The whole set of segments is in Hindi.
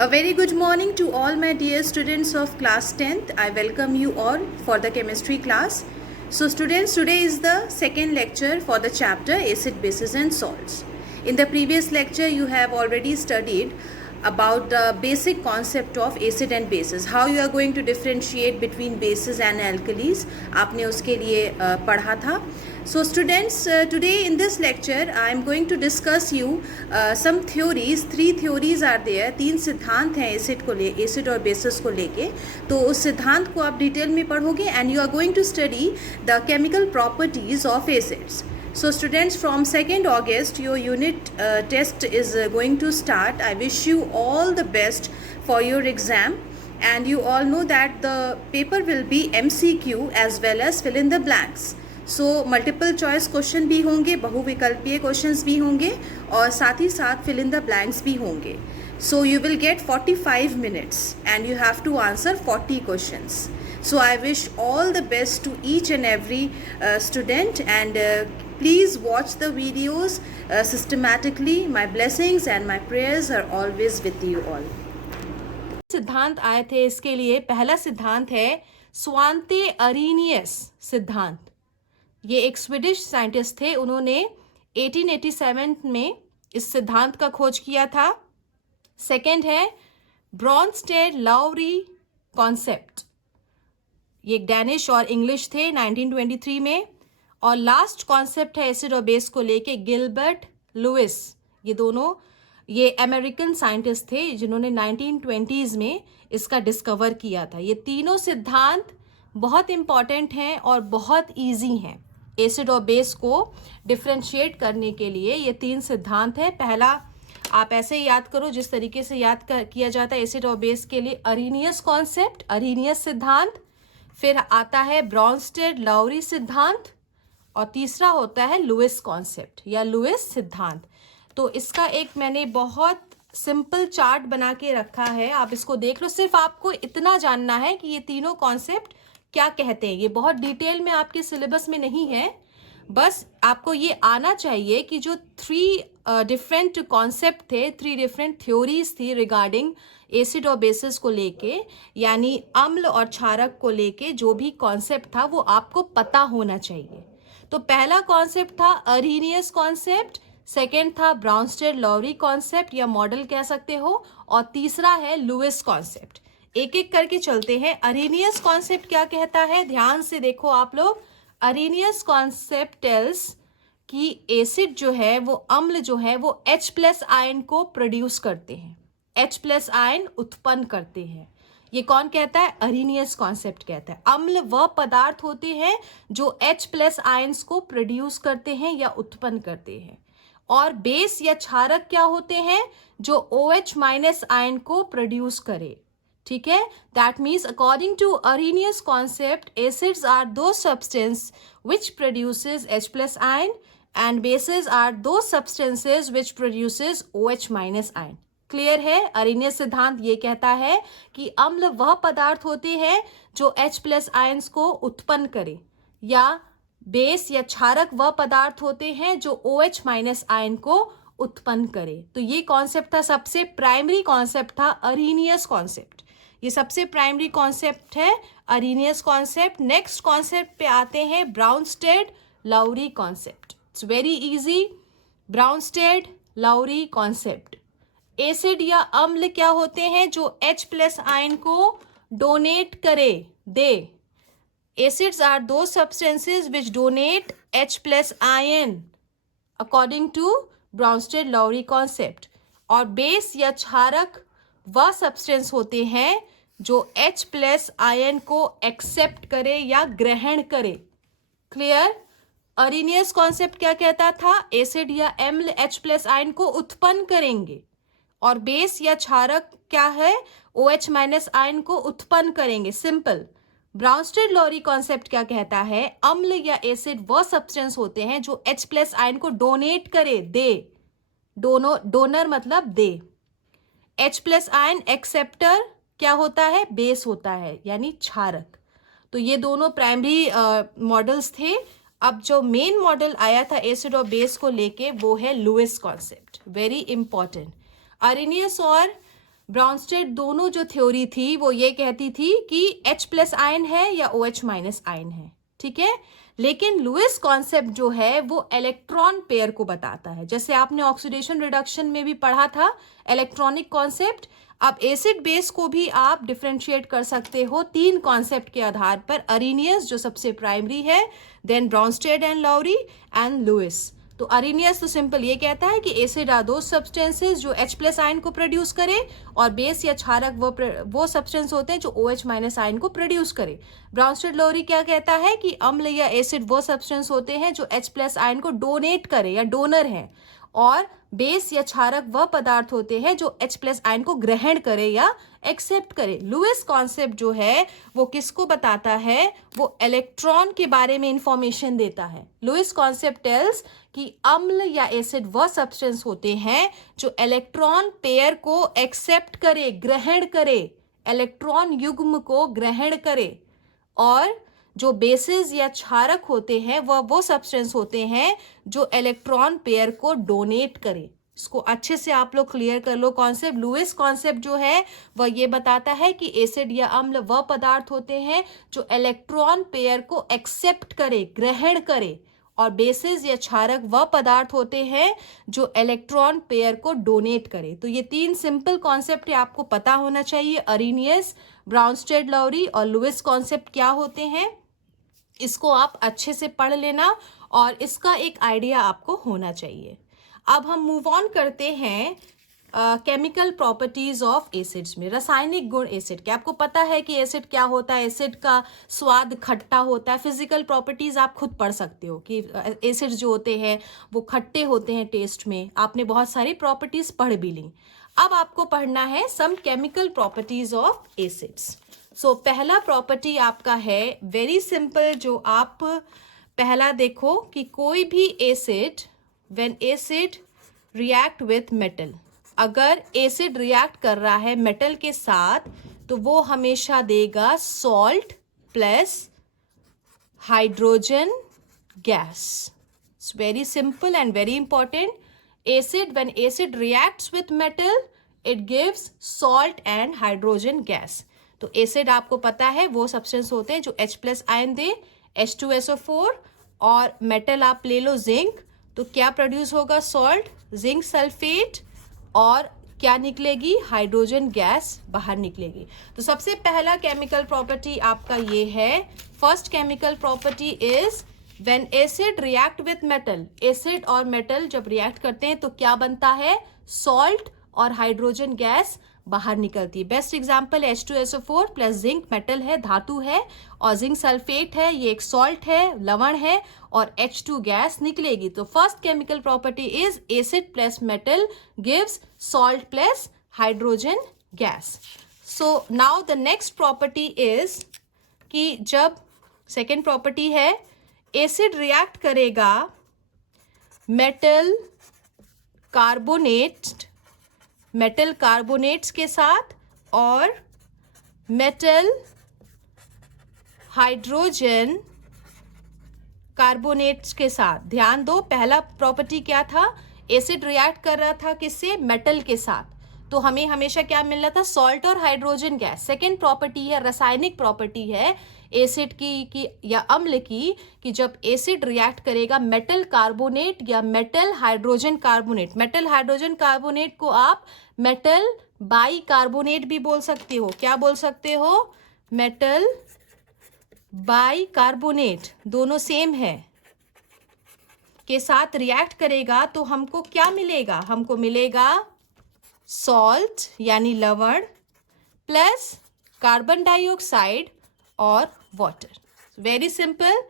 A very good morning to all my dear students of class 10th. I welcome you all for the chemistry class. So students, today is the second lecture for the chapter acid, bases and salts. In the previous lecture, you have already studied about the basic concept of acid and bases, how you are going to differentiate between bases and alkalis. आपने उसके लिए पढ़ा था. So students, today in this lecture I am going to discuss you some theories. 3 theories are there. 3 सिद्धांत हैं एसिड और बेसिस को लेके. तो उस सिद्धांत को आप डिटेल में पढ़ोगे and you are going to study the chemical properties of acids. So students, from 2nd August your unit test is going to start. I wish you all the best for your exam, and you all know that the paper will be MCQ as well as fill in the blanks. So multiple choice question भी होंगे, बहुविकल्पीय क्वेश्चंस भी होंगे और साथ ही साथ fill in the blanks भी होंगे. So you will get 45 minutes and you have to answer 40 questions. So I wish all the best to each and every student, and please watch the videos systematically. My blessings and my prayers are always with you all. सिद्धांत आए थे इसके लिए. पहला सिद्धांत है स्वांते अरीनियस सिद्धांत. ये एक स्वीडिश साइंटिस्ट थे. उन्होंने 1887 में इस सिद्धांत का खोज किया था. सेकंड है ब्रॉन्स्टेड लाउरी कॉन्सेप्ट. ये एक डैनिश और इंग्लिश थे 1923 में. और लास्ट कॉन्सेप्ट है एसिड और बेस को लेके गिलबर्ट लुइस. ये अमेरिकन साइंटिस्ट थे जिन्होंने 1920s में इसका डिस्कवर किया था. ये तीनों सिद्धांत बहुत इम्पॉर्टेंट हैं और बहुत ईजी हैं. एसिड और बेस को डिफ्रेंशिएट करने के लिए ये 3 सिद्धांत है. पहला आप ऐसे ही याद करो जिस तरीके से किया जाता है एसिड और बेस के लिए. अरीनियस कॉन्सेप्ट, अरीनियस सिद्धांत, फिर आता है ब्रॉन्स्टेड लाउरी सिद्धांत, और तीसरा होता है लुइस कॉन्सेप्ट या लुइस सिद्धांत. तो इसका एक मैंने बहुत सिंपल चार्ट बना के रखा है, आप इसको देख लो. सिर्फ आपको इतना जानना है कि ये तीनों कॉन्सेप्ट क्या कहते हैं. ये बहुत डिटेल में आपके सिलेबस में नहीं है. बस आपको ये आना चाहिए कि जो 3 डिफरेंट कॉन्सेप्ट थे, 3 डिफरेंट थ्योरीज थी रिगार्डिंग एसिड और बेसिस को लेके, यानी अम्ल और क्षारक को लेके जो भी कॉन्सेप्ट था वो आपको पता होना चाहिए. तो पहला कॉन्सेप्ट था अरीनियस कॉन्सेप्ट, सेकेंड था ब्रॉन्स्टेड लाउरी कॉन्सेप्ट या मॉडल कह सकते हो, और तीसरा है लुइस कॉन्सेप्ट. एक एक करके चलते हैं. अरीनियस कॉन्सेप्ट क्या कहता है, ध्यान से देखो आप लोग. अरीनियस कॉन्सेप्ट टेल्स कि एसिड जो है वो अम्ल जो है वो H+ आयन को प्रोड्यूस करते हैं, H+ आयन उत्पन्न करते हैं. ये कौन कहता है, अरीनियस कॉन्सेप्ट कहता है. अम्ल वह पदार्थ होते हैं जो H+ आयन्स को प्रोड्यूस करते हैं या उत्पन्न करते हैं. और बेस या क्षारक क्या होते हैं, जो OH- आयन को प्रोड्यूस करे. ठीक है. That means according to Arrhenius concept acids are those substance which produces H+ ion and bases are those substances which produces OH- ion. Clear है. अरीनियस सिद्धांत ये कहता है कि अम्ल वह पदार्थ होते हैं जो H+ आयन्स को उत्पन्न करे, या बेस या क्षारक वह पदार्थ होते हैं जो OH- आयन को उत्पन्न करे. तो ये कॉन्सेप्ट था, सबसे प्राइमरी कॉन्सेप्ट था अरीनियस कॉन्सेप्ट. ये सबसे प्राइमरी कॉन्सेप्ट है अरीनियस कॉन्सेप्ट. नेक्स्ट कॉन्सेप्ट पे आते हैं Bronsted Lowry concept. It's very easy. Bronsted Lowry concept. Acid या अम्ल क्या होते हैं, जो H+ आयन को डोनेट करे, दे. Acids are those substances which donate H+ ion according to Bronsted Lowry concept. और बेस या क्षारक वह सब्सटेंस होते हैं जो H+ आयन को एक्सेप्ट करे या ग्रहण करे. क्लियर. अरीनियस कॉन्सेप्ट क्या कहता था, एसिड या अम्ल H+ आयन को उत्पन्न करेंगे, और बेस या क्षारक क्या है, OH- आयन को उत्पन्न करेंगे. सिंपल. ब्राउनस्टेड लाउरी कॉन्सेप्ट क्या कहता है, अम्ल या एसिड वह सब्सटेंस होते हैं जो H+ आयन को डोनेट करे, दे. डोनर मतलब दे. H+ आयन एक्सेप्टर क्या होता है, बेस होता है यानी क्षारक. तो ये दोनों प्राइमरी मॉडल्स थे. अब जो मेन मॉडल आया था एसिड और बेस को लेके वो है Lewis concept. Very important. Arrhenius और ब्राउनस्टेड दोनों जो थ्योरी थी वो ये कहती थी कि H+ आयन है या OH- आयन है, ठीक है। लेकिन लुईस कॉन्सेप्ट जो है वो इलेक्ट्रॉन पेयर को बताता है, जैसे आपने ऑक्सीडेशन रिडक्शन में भी पढ़ा था इलेक्ट्रॉनिक कॉन्सेप्ट। अब एसिड बेस को भी आप डिफ्रेंशिएट कर सकते हो 3 कॉन्सेप्ट के आधार पर, अरीनियस जो सबसे प्राइमरी है, then Bronsted and Lowry and Lewis. तो अरीनियस तो सिंपल ये कहता है कि एसिड आर दो सब्सटेंसेस जो H+ आयन को प्रोड्यूस करे, और बेस या क्षारक वो सब्सटेंस होते हैं जो OH- आयन को प्रोड्यूस करे। ब्राउनस्टेड लोरी क्या कहता है कि अम्ल या एसिड वो सब्सटेंस होते हैं जो H+ आयन को डोनेट करे या डोनर हैं, और बेस या क्षारक वह पदार्थ होते हैं जो H+ आयन को ग्रहण करे या एक्सेप्ट करे। लुईस कॉन्सेप्ट जो है वो किसको बताता है, वो इलेक्ट्रॉन के बारे में इंफॉर्मेशन देता है। लुईस कॉन्सेप्ट टेल्स कि अम्ल या एसिड वह सब्सटेंस होते हैं जो इलेक्ट्रॉन पेयर को एक्सेप्ट करे, ग्रहण करे, इलेक्ट्रॉन युग्म को ग्रहण करे, और जो बेसिस या क्षारक होते हैं वह वो सब्सटेंस होते हैं जो इलेक्ट्रॉन पेयर को डोनेट करे। इसको अच्छे से आप लोग क्लियर कर लो कॉन्सेप्ट। लुईस कॉन्सेप्ट जो है वह ये बताता है कि एसिड या अम्ल वह पदार्थ होते हैं जो इलेक्ट्रॉन पेयर को एक्सेप्ट करे, ग्रहण करे, और बेसिस या क्षारक वह पदार्थ होते हैं जो इलेक्ट्रॉन पेयर को डोनेट करे। तो ये 3 सिंपल कॉन्सेप्ट आपको पता होना चाहिए, अरीनियस, ब्राउनस्टेड लाउरी और लुईस कॉन्सेप्ट क्या होते हैं। इसको आप अच्छे से पढ़ लेना और इसका एक आइडिया आपको होना चाहिए। अब हम मूव ऑन करते हैं केमिकल प्रॉपर्टीज ऑफ एसिड्स में, रासायनिक गुण एसिड के। आपको पता है कि एसिड क्या होता है, एसिड का स्वाद खट्टा होता है। फिजिकल प्रॉपर्टीज आप खुद पढ़ सकते हो कि एसिड्स जो होते हैं वो खट्टे होते हैं टेस्ट में, आपने बहुत सारी प्रॉपर्टीज पढ़ भी ली। अब आपको पढ़ना है some chemical properties of acids. So पहला प्रॉपर्टी आपका है वेरी सिंपल, जो आप पहला देखो कि कोई भी acid, when acid react with metal, अगर एसिड रिएक्ट कर रहा है मेटल के साथ तो वो हमेशा देगा salt plus hydrogen gas. It's very simple and very important. Acid, when acid reacts with metal it gives salt and hydrogen gas. तो एसिड आपको पता है वो सब्सटेंस होते हैं जो H+ आयन दे, H2SO4, और मेटल आप ले लो जिंक, तो क्या प्रोड्यूस होगा, सॉल्ट, जिंक सल्फेट, और क्या निकलेगी, हाइड्रोजन गैस बाहर निकलेगी। तो सबसे पहला केमिकल प्रॉपर्टी आपका ये है, first chemical property is when acid react with metal, acid और मेटल जब रिएक्ट करते हैं तो क्या बनता है, सॉल्ट और हाइड्रोजन गैस बाहर निकलती है। Best example H2SO4 plus zinc, metal है, धातु है, और जिंक सल्फेट है, ये एक सॉल्ट है, लवण है, और H2 गैस निकलेगी। तो first chemical property is acid plus metal gives salt plus hydrogen gas. So now the next property is कि जब सेकेंड प्रॉपर्टी है एसिड रिएक्ट करेगा मेटल कार्बोनेट्स के साथ और मेटल हाइड्रोजन कार्बोनेट्स के साथ। ध्यान दो, पहला प्रॉपर्टी क्या था, एसिड रिएक्ट कर रहा था किससे, मेटल के साथ, तो हमें हमेशा क्या मिल रहा था, सॉल्ट और हाइड्रोजन गैस। सेकेंड प्रॉपर्टी है, रासायनिक प्रॉपर्टी है एसिड की या अम्ल की, कि जब एसिड रिएक्ट करेगा मेटल कार्बोनेट या metal hydrogen carbonate, metal hydrogen carbonate को आप मेटल बाई कार्बोनेट भी बोल सकते हो। क्या बोल सकते हो, मेटल बाई कार्बोनेट, दोनों सेम है, के साथ रिएक्ट करेगा तो हमको क्या मिलेगा, हमको मिलेगा सॉल्ट यानी लवण प्लस कार्बन डाइऑक्साइड और water. Very simple,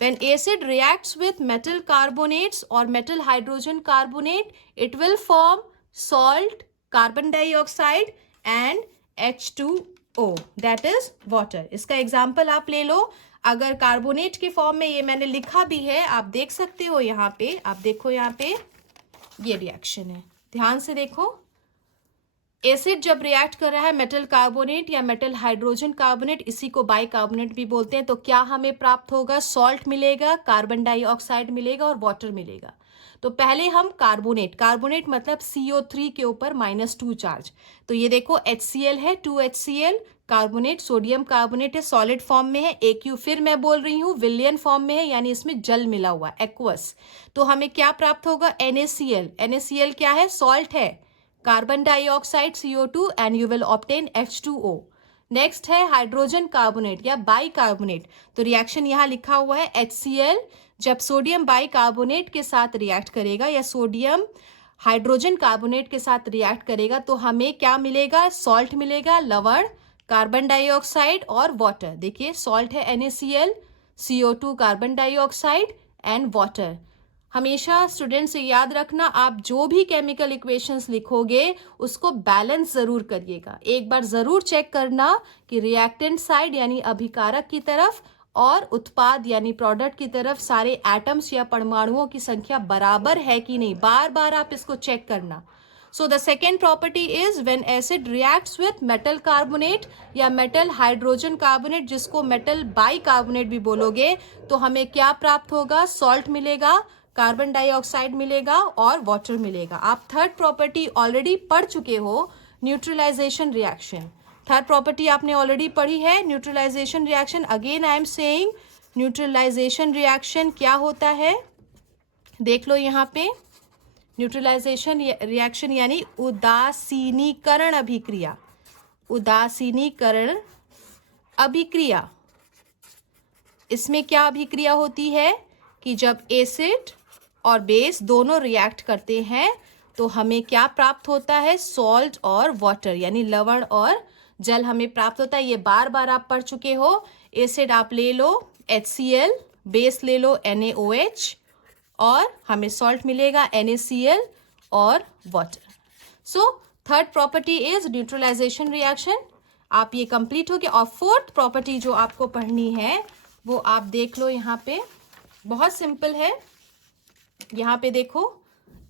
when acid reacts with metal carbonates or metal hydrogen carbonate it will form salt, carbon dioxide and H2O, that is water। इसका एग्जाम्पल आप ले लो, अगर कार्बोनेट के फॉर्म में, ये मैंने लिखा भी है, आप देख सकते हो यहाँ पे, आप देखो यहाँ पे ये रिएक्शन है, ध्यान से देखो। एसिड जब रिएक्ट कर रहा है मेटल कार्बोनेट या मेटल हाइड्रोजन कार्बोनेट, इसी को बाइकार्बोनेट भी बोलते हैं, तो क्या हमें प्राप्त होगा, सॉल्ट मिलेगा, कार्बन डाइऑक्साइड मिलेगा और वाटर मिलेगा। तो पहले हम कार्बोनेट मतलब CO3 के ऊपर -2 चार्ज। तो ये देखो HCl है, 2 HCl, कार्बोनेट, सोडियम कार्बोनेट है, सॉलिड फॉर्म में है। AQ फिर मैं बोल रही हूँ विलियन फॉर्म में है, यानी इसमें जल मिला हुआ, एक्वस। तो हमें क्या प्राप्त होगा? NaCl। NaCl क्या है? सॉल्ट है। Carbon dioxide CO2 and you will obtain H2O। Next है हाइड्रोजन कार्बोनेट या बाई कार्बोनेट। तो रिएक्शन यहाँ लिखा हुआ है HCl जब सोडियम बाई कार्बोनेट के साथ रिएक्ट करेगा या सोडियम हाइड्रोजन कार्बोनेट के साथ रिएक्ट करेगा तो हमें क्या मिलेगा? सॉल्ट मिलेगा, लवण, कार्बन डाइऑक्साइड और वाटर। देखिए सॉल्ट है NaCl, CO2 carbon dioxide and water. हमेशा स्टूडेंट से याद रखना, आप जो भी केमिकल इक्वेशंस लिखोगे उसको बैलेंस जरूर करिएगा। एक बार जरूर चेक करना कि रिएक्टेंट साइड यानी अभिकारक की तरफ और उत्पाद यानी प्रोडक्ट की तरफ सारे एटम्स या परमाणुओं की संख्या बराबर है कि नहीं। बार बार आप इसको चेक करना। So the second property is when acid reacts with metal carbonate या metal hydrogen carbonate, जिसको metal bicarbonate भी बोलोगे, तो हमें क्या प्राप्त होगा? सॉल्ट मिलेगा, कार्बन डाइऑक्साइड मिलेगा और वाटर मिलेगा। आप थर्ड प्रॉपर्टी ऑलरेडी पढ़ चुके हो, न्यूट्रलाइजेशन रिएक्शन। थर्ड प्रॉपर्टी आपने ऑलरेडी पढ़ी है, neutralisation reaction. Again I am saying neutralisation reaction क्या होता है, देख लो यहाँ पे। न्यूट्रलाइजेशन रिएक्शन यानी उदासीनीकरण अभिक्रिया। उदासीनीकरण अभिक्रिया, इसमें क्या अभिक्रिया होती है कि जब एसिड और बेस दोनों रिएक्ट करते हैं तो हमें क्या प्राप्त होता है? सॉल्ट और वाटर यानी लवण और जल हमें प्राप्त होता है। ये बार बार आप पढ़ चुके हो। एसिड आप ले लो HCl, बेस ले लो NaOH और हमें सॉल्ट मिलेगा NaCl और water. So third property is neutralisation reaction. आप ये कंप्लीट हो गया। और फोर्थ प्रॉपर्टी जो आपको पढ़नी है वो आप देख लो यहाँ पे, बहुत सिंपल है। यहाँ पे देखो,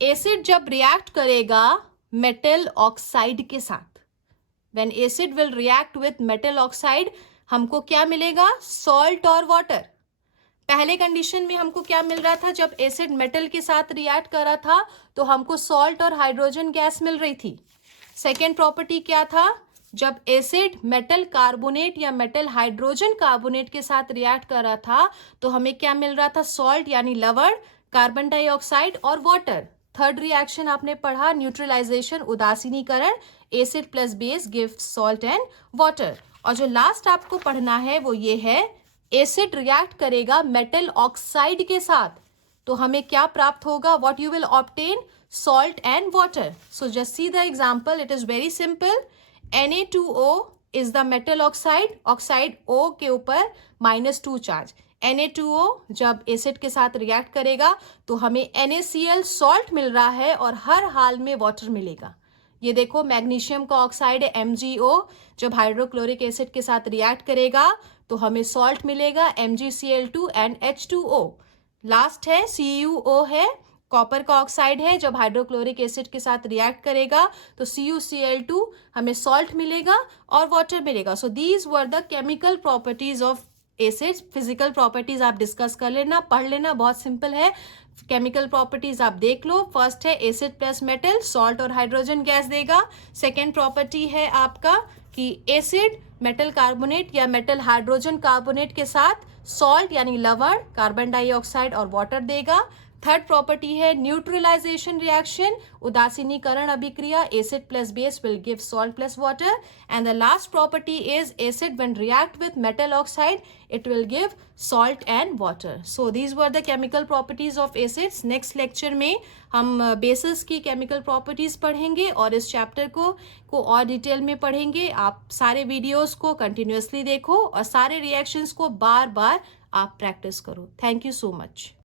एसिड जब रिएक्ट करेगा मेटल ऑक्साइड के साथ, when acid will react with metal oxide, हमको क्या मिलेगा? सॉल्ट और वाटर। पहले कंडीशन में हमको क्या मिल रहा था? जब एसिड मेटल के साथ रिएक्ट कर रहा था तो हमको सॉल्ट और हाइड्रोजन गैस मिल रही थी। सेकेंड प्रॉपर्टी क्या था? जब एसिड मेटल कार्बोनेट या मेटल हाइड्रोजन कार्बोनेट के साथ रिएक्ट कर रहा था तो हमें क्या मिल रहा था? सॉल्ट यानी लवण, कार्बन डाइऑक्साइड और वाटर। थर्ड रिएक्शन आपने पढ़ा न्यूट्रलाइजेशन, उदासीनीकरण, acid plus base give salt and water. और जो लास्ट आपको पढ़ना है वो ये है, एसिड रिएक्ट करेगा मेटल ऑक्साइड के साथ तो हमें क्या प्राप्त होगा? What you will obtain? Salt and water. So just see the example, it is very simple. Na2O is the metal oxide, oxide O के ऊपर -2 चार्ज। Na2O जब एसिड के साथ रिएक्ट करेगा तो हमें NaCl सॉल्ट मिल रहा है और हर हाल में वाटर मिलेगा। ये देखो मैग्नीशियम का ऑक्साइड है MgO, जब हाइड्रोक्लोरिक एसिड के साथ रिएक्ट करेगा तो हमें सॉल्ट मिलेगा MgCl2 एंड H2O। लास्ट है CuO है, कॉपर का ऑक्साइड है, जब हाइड्रोक्लोरिक एसिड के साथ रिएक्ट करेगा तो CuCl2 हमें सॉल्ट मिलेगा और वाटर मिलेगा। So these were the chemical properties of acids. Physical properties आप डिस्कस कर लेना, पढ़ लेना, बहुत सिंपल है। केमिकल प्रॉपर्टीज आप देख लो। फर्स्ट है एसिड प्लस मेटल, सॉल्ट और हाइड्रोजन गैस देगा। सेकेंड प्रॉपर्टी है आपका कि एसिड मेटल कार्बोनेट या मेटल हाइड्रोजन कार्बोनेट के साथ सॉल्ट यानी लवण, कार्बन डाइऑक्साइड और वाटर देगा। थर्ड प्रॉपर्टी है न्यूट्रलाइजेशन रिएक्शन, उदासीनीकरण अभिक्रिया, acid plus base will give salt plus water. And the last property is acid when react with metal oxide it will give salt and water. So these were the chemical properties of acids. Next lecture में हम बेसिस की केमिकल प्रॉपर्टीज पढ़ेंगे और इस चैप्टर को और डिटेल में पढ़ेंगे। आप सारे वीडियोस को कंटिन्यूअसली देखो और सारे रिएक्शंस को बार बार आप प्रैक्टिस करो। Thank you so much.